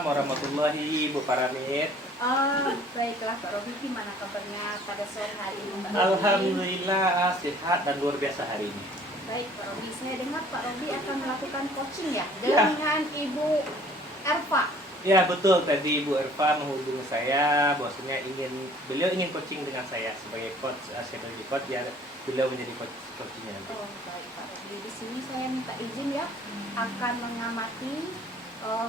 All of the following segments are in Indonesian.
Waalaikumsalam warahmatullahi wabarakatuh. Baiklah Pak Robi, gimana kabarnya pada sore hari ini Pak Robi? Alhamdulillah sehat dan luar biasa hari ini. Baik Pak Robi, saya dengar Pak Robi akan melakukan coaching ya dengan Ibu Erva. Ya betul, tadi Ibu Erva menghubungi saya bahwasanya beliau ingin coaching dengan saya sebagai coach, sebagai coach ya, beliau menjadi coachingnya nanti. Oh baik Pak Robi, di sini saya minta izin ya akan mengamati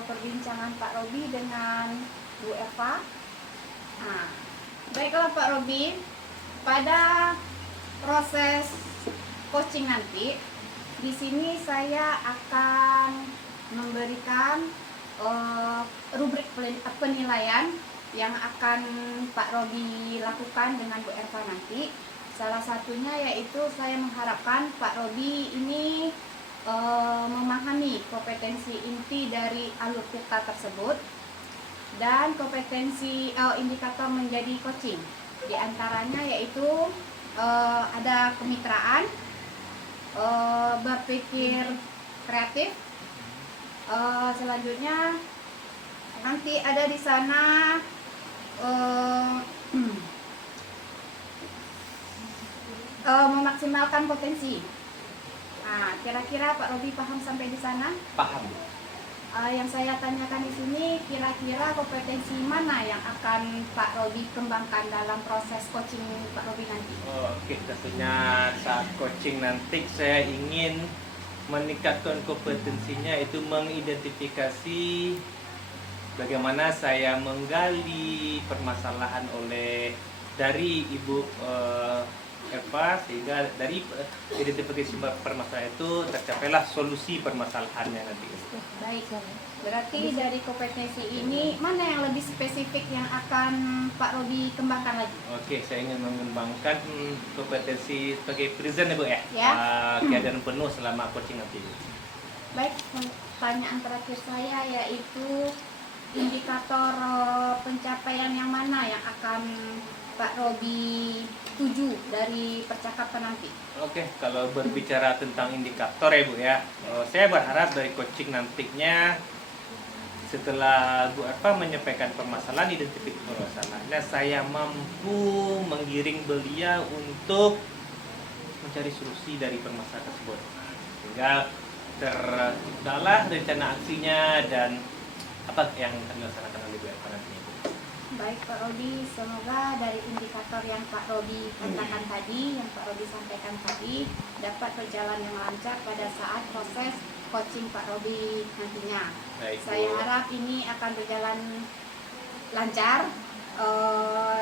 perbincangan Pak Robi dengan Bu Erva. Nah, baiklah Pak Robi, pada proses coaching nanti di sini saya akan memberikan rubrik penilaian yang akan Pak Robi lakukan dengan Bu Erva nanti. Salah satunya yaitu saya mengharapkan Pak Robi ini memahami kompetensi inti dari alur kita tersebut dan kompetensi indikator menjadi coaching. Di antaranya yaitu ada kemitraan, berpikir kreatif. Selanjutnya nanti ada di sana memaksimalkan potensi. Nah, kira-kira Pak Robi paham sampai di sana? Paham. Yang saya tanyakan di sini, kira-kira kompetensi mana yang akan Pak Robi kembangkan dalam proses coaching Pak Robi nanti? Oke, tentunya saat coaching nanti saya ingin meningkatkan kompetensinya itu mengidentifikasi bagaimana saya menggali permasalahan dari Ibu Erva, sehingga dari identifikasi permasalahan itu tercapailah solusi permasalahannya nanti. Baik, berarti dari kompetensi ini mana yang lebih spesifik yang akan Pak Robi kembangkan lagi? Oke, saya ingin mengembangkan kompetensi sebagai present Ibu ya, keadaan penuh selama coaching nanti. Baik, pertanyaan terakhir saya yaitu indikator pencapaian yang mana yang akan Pak Robi tuju dari percakapan nanti? Oke, kalau berbicara tentang indikator ya Bu ya, saya berharap dari coaching nantinya setelah Bu Erva menyampaikan permasalahan, identifikasi permasalahannya, saya mampu menggiring beliau untuk mencari solusi dari permasalahan tersebut, sehingga terciptalah rencana aksinya dan apa yang akan dilaksanakan oleh Bu Erva nantinya. Baik Pak Robi, semoga dari indikator yang Pak Robi katakan tadi, yang Pak Robi sampaikan tadi, dapat berjalan yang lancar pada saat proses coaching Pak Robi nantinya. Baik, saya harap ini akan berjalan lancar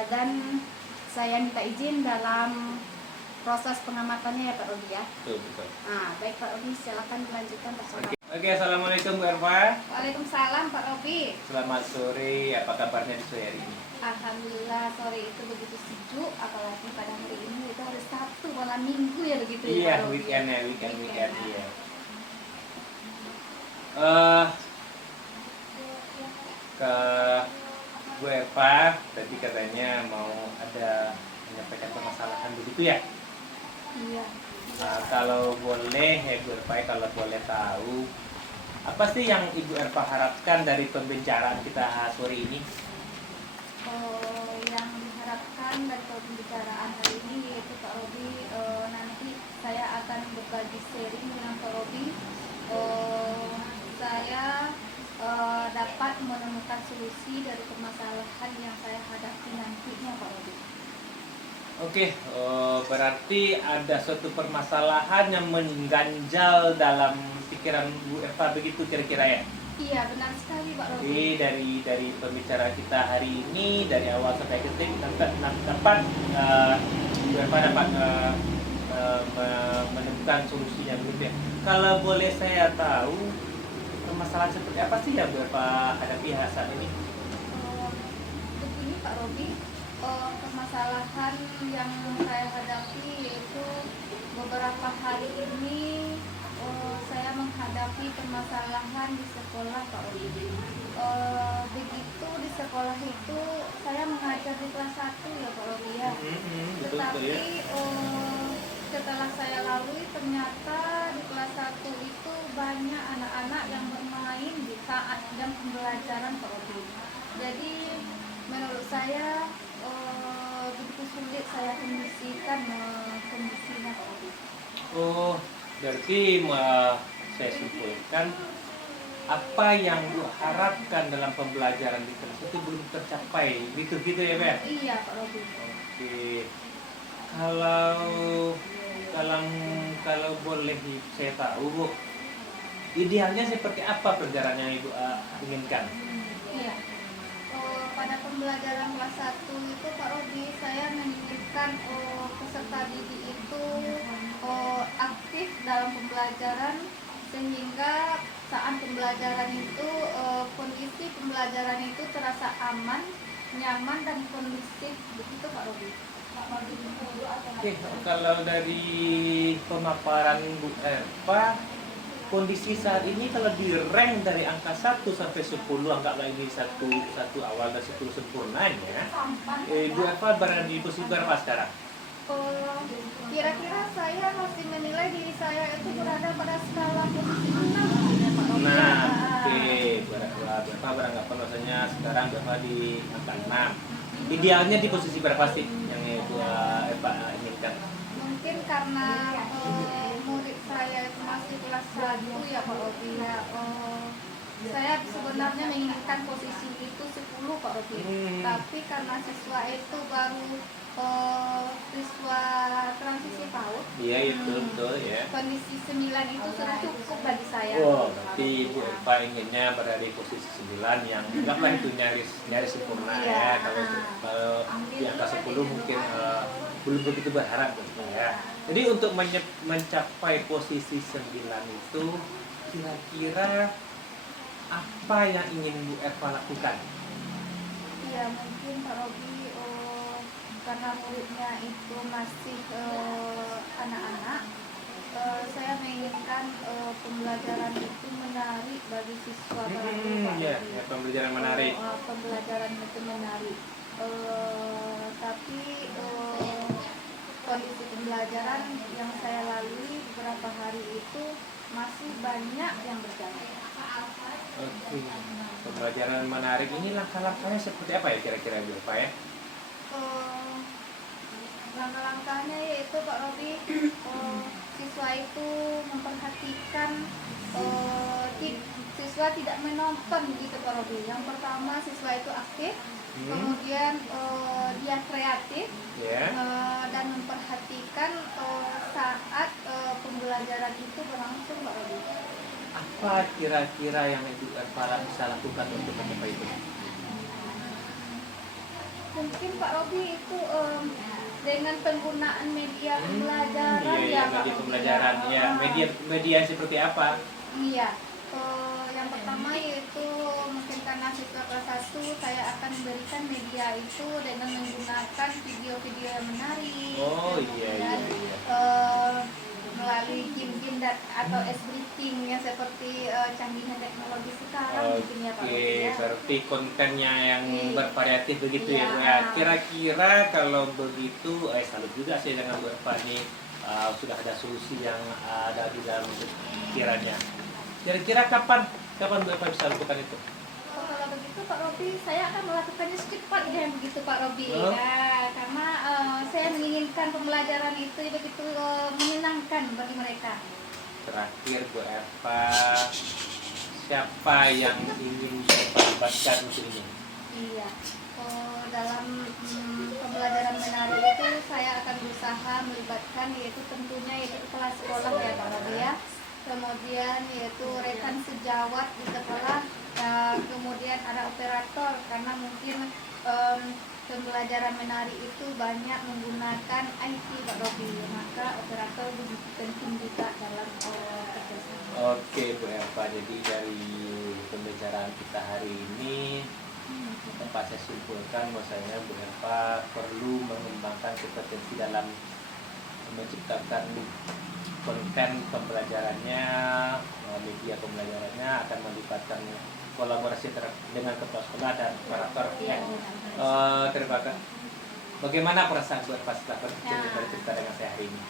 dan saya minta izin dalam proses pengamatannya ya Pak Robi ya. Betul. Nah, baik Pak Robi, silakan dilanjutkan persoalan. Oke, assalamualaikum Bu Erva. Waalaikumsalam Pak Robi. Selamat sore, apa kabarnya di sore hari ini? Alhamdulillah, sore itu begitu sejuk, apalagi pada hari ini itu hari Sabtu malam Minggu ya begitu ya. Iya, Pak Robi. weekend iya. Ke Bu Erva tadi katanya mau ada menyampaikan permasalahan begitu ya? Iya. Kalau boleh ya Bu Erva, kalau boleh tahu apa sih yang Ibu Erva harapkan dari pembicaraan kita sore ini? Yang diharapkan dari pembicaraan hari ini yaitu Pak Robi, nanti saya akan berbagi sharing dengan Pak Robi. Saya dapat menemukan solusi dari permasalahan yang saya hadapi nantinya Pak Robi. Oke, berarti ada suatu permasalahan yang mengganjal dalam pikiran Bu Erva begitu kira-kira ya? Iya, benar sekali Pak Robi. Jadi dari pembicaraan kita hari ini, dari awal sampai akhir dapat Bu Erva dapat menemukan solusinya begitu ya. Kalau boleh saya tahu permasalahan seperti apa sih yang Bu Erva hadapi saat ini? Begini Pak Robi, permasalahan yang saya hadapi yaitu beberapa hari ini saya menghadapi permasalahan di sekolah Pak Robi. Begitu di sekolah itu saya mengajar di kelas 1 ya Pak Robi ya. Tetapi setelah saya lalui ternyata di kelas 1 itu banyak anak-anak yang bermain gitu saat jam pembelajaran Pak Robi. Jadi menurut saya begitu sulit saya kondisikan kondisinya Pak Robi. Oh, berarti saya simpulkan apa yang Bu harapkan dalam pembelajaran di kelas itu belum tercapai, gitu ya, Pak? Iya Pak Robi. Oke. Kalau kalau kalau boleh saya tahu, Bu, idealnya seperti apa pelajaran yang Ibu inginkan? Iya. Pada pembelajaran kelas 1 itu Pak Robi, saya menginginkan peserta didik itu aktif dalam pembelajaran sehingga saat pembelajaran itu kondisi pembelajaran itu terasa aman, nyaman dan kondusif, begitu Pak Robi. Oke, kalau dari pemaparan Bu Eva, kondisi saat ini kalau di rank dari angka 1 sampai 10, anggaplah ini satu awal dan 10 sempurnanya, Bu Eva berada di posisi berapa sekarang? Kira-kira saya masih menilai diri saya itu berada pada skala posisi 6 ya, Pak Robi. Nah, oke, Bu Eva beranggapan bahwasanya sekarang Bu Eva di angka 6. Idealnya di posisi berapa sih yang Bu Eva inginkan? Mungkin karena murid saya itu masih kelas 1 ya Pak Robi ya. Saya sebenarnya menginginkan posisi itu 10 Pak Robi. Tapi karena siswa itu baru siswa transisi PAUD. Iya, itu betul ya. Kondisi 9 itu sudah cukup bagi saya. Oh, berarti Bu Eva inginnya berada di posisi 9 yang anggaplah itu nyaris sempurna ya. Kalau di angka 10 mungkin belum begitu berharap ya. Jadi untuk mencapai posisi 9 itu kira-kira apa yang ingin Bu Eva lakukan? Iya, mungkin Pak Robi karena muridnya itu masih anak-anak, saya menginginkan pembelajaran itu menarik bagi siswa baru. Ya, pembelajaran menarik. Pembelajaran itu menarik. Tapi kondisi pembelajaran yang saya lalui beberapa hari itu masih banyak yang berjalan. Oke. Pembelajaran menarik ini langkah-langkahnya seperti apa ya kira-kira Bu Eva ya? Langkah-langkahnya yaitu Pak Robi, siswa itu memperhatikan siswa tidak menonton gitu Pak Robi. Yang pertama siswa itu aktif, kemudian dia kreatif, dan memperhatikan saat pembelajaran itu berlangsung Pak Robi. Apa kira-kira yang Ibu Eva bisa lakukan untuk mencapai itu? Mungkin Pak Robi itu dengan penggunaan media pembelajaran media pembelajaran ya. Media seperti apa? Iya. Yang pertama yaitu mungkin karena siswa kelas 1 saya akan memberikan media itu dengan menggunakan video-video yang menarik. Oh iya. Melalui game-game atau briefing yang seperti canggihnya teknologi sekarang mungkin ya Pak Robi ya. Berarti kontennya yang bervariatif begitu ya Bu ya. Kira-kira kalau begitu, salut juga sih dengan Bu Eva ini sudah ada solusi yang ada di dalam pikirannya. Kira-kira kapan Bu Eva bisa lakukan itu? Kalau begitu Pak Robi, saya akan melakukannya secepatnya yang begitu Pak Robi. Ya, karena saya menginginkan pembelajaran itu begitu menyenangkan bagi mereka. Terakhir Bu Eva, siapa yang ingin dilibatkan untuk ini? Iya, dalam pembelajaran menarik itu saya akan berusaha melibatkan yaitu tentunya yaitu kepala sekolah ya Pak Robi ya. Kemudian yaitu rekan sejawat di sekolah, kemudian ada operator karena mungkin pembelajaran menari itu banyak menggunakan IT Pak Robi, maka operator begitu penting juga dalam kerjasama. Oke Bu Eva, jadi dari pembicaraan kita hari ini dapat saya simpulkan bahwasanya Bu Eva perlu mengembangkan kompetensi dalam menciptakan konten pembelajarannya, media pembelajarannya, akan melibatkan kolaborasi dengan kepala sekolah dan operator. Terima kasih. Bagaimana perasaan Bu Eva setelah bercerita dengan saya hari ini?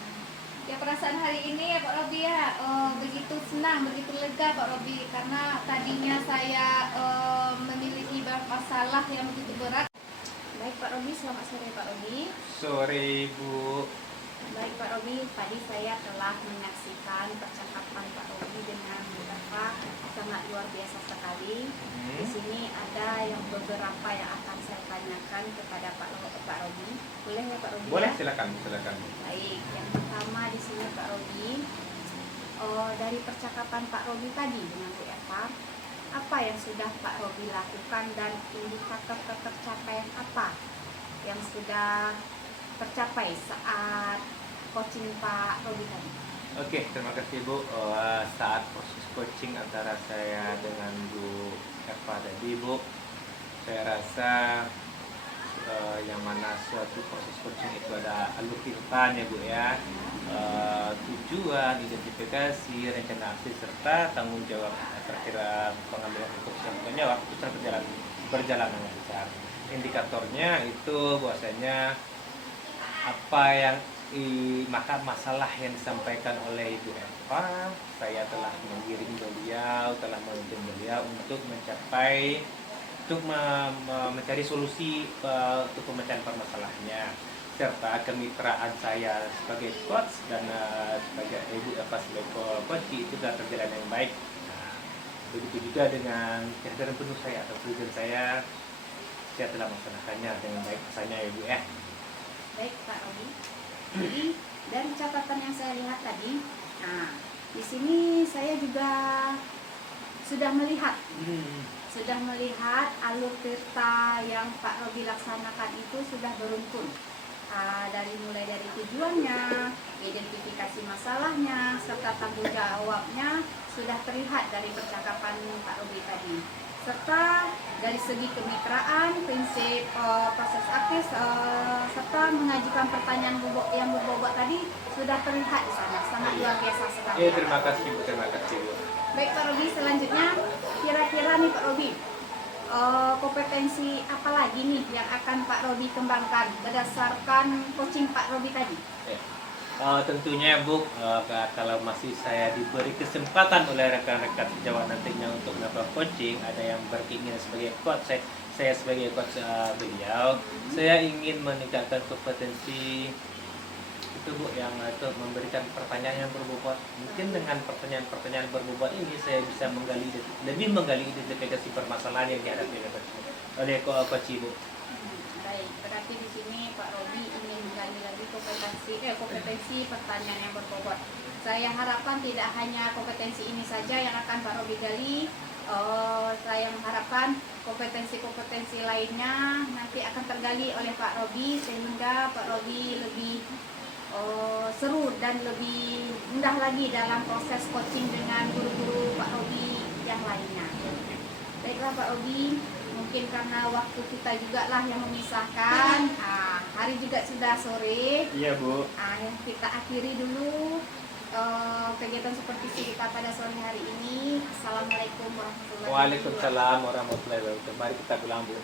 Ya perasaan hari ini ya Pak Robi ya begitu senang, begitu lega Pak Robi karena tadinya saya memiliki masalah yang begitu berat. Baik Pak Robi, selamat sore Pak Robi. Sore Bu. Baik Pak Robi, tadi saya telah menyaksikan percakapan Pak Robi dengan beberapa sangat luar biasa sekali. Di sini ada yang beberapa yang akan saya tanyakan kepada Pak Robi. Boleh ya Pak Robi? Boleh, Ya? silakan. Baik, yang pertama di sini Pak Robi, dari percakapan Pak Robi tadi dengan Bu Eva, apa yang sudah Pak Robi lakukan dan indikator tercapaian apa yang sudah tercapai saat coaching Pak Robi tadi? Oke, terima kasih Bu. Saat proses coaching antara saya dengan Bu Eva tadi Bu, saya rasa yang mana suatu proses coaching itu ada alur kehidupan ya Bu ya. Tujuan, identifikasi, rencana aksi serta tanggung jawab terakhir pengambilan keputusan jawab itu berjalan dengan lancar. Indikatornya itu bahwasanya apa yang maka masalah yang disampaikan oleh Ibu Eva, saya telah mengiring beliau, telah memimpin beliau untuk mencari solusi untuk pemecahan permasalahannya, serta kemitraan saya sebagai coach dan sebagai Ibu Eva sebagai coach itu sudah terjalan yang baik. Nah, begitu juga dengan kesadaran penuh saya atau tujuan saya telah melaksanakannya dengan baik misalnya Ibu ya. Baik Pak Robi. Jadi dari catatan yang saya lihat tadi, nah di sini saya juga sudah melihat alur cerita yang Pak Robi laksanakan itu sudah beruntun. Mulai dari tujuannya, identifikasi masalahnya, serta tanggung jawabnya sudah terlihat dari percakapan Pak Robi tadi. Serta dari segi kemitraan, prinsip proses aktif, serta mengajukan pertanyaan yang berbobot tadi sudah terlihat di sana. Sangat luar biasa sekali. Terima kasih Bu. Baik Pak Robi, selanjutnya kira-kira nih Pak Robi, kompetensi apa lagi nih yang akan Pak Robi kembangkan berdasarkan coaching Pak Robi tadi? Tentunya Bu, kalau masih saya diberi kesempatan oleh rekan-rekan sejawat nantinya untuk melakukan coaching, ada yang berkeinginan sebagai coach, saya sebagai coach beliau, saya ingin meningkatkan kompetensi itu Bu, yang itu memberikan pertanyaan yang berbobot. Mungkin dengan pertanyaan berbobot ini saya bisa lebih menggali identifikasi permasalahan yang dihadapi oleh coach Bu. Baik, berarti di sini Pak Robi ingin menggali lagi kompetensi pertanyaan yang berbobot. Saya harapkan tidak hanya kompetensi ini saja yang akan Pak Robi gali. Saya mengharapkan kompetensi-kompetensi lainnya nanti akan tergali oleh Pak Robi sehingga Pak Robi lebih seru dan lebih mudah lagi dalam proses coaching dengan guru-guru Pak Robi yang lainnya. Baiklah Pak Robi, mungkin karena waktu kita juga lah yang memisahkan. Hari juga sudah sore. Iya Bu. Yang kita akhiri dulu kegiatan seperti kita pada sore hari ini. Assalamualaikum warahmatullahi wabarakatuh. Waalaikumsalam warahmatullahi wabarakatuh. Mari kita pulang Bu.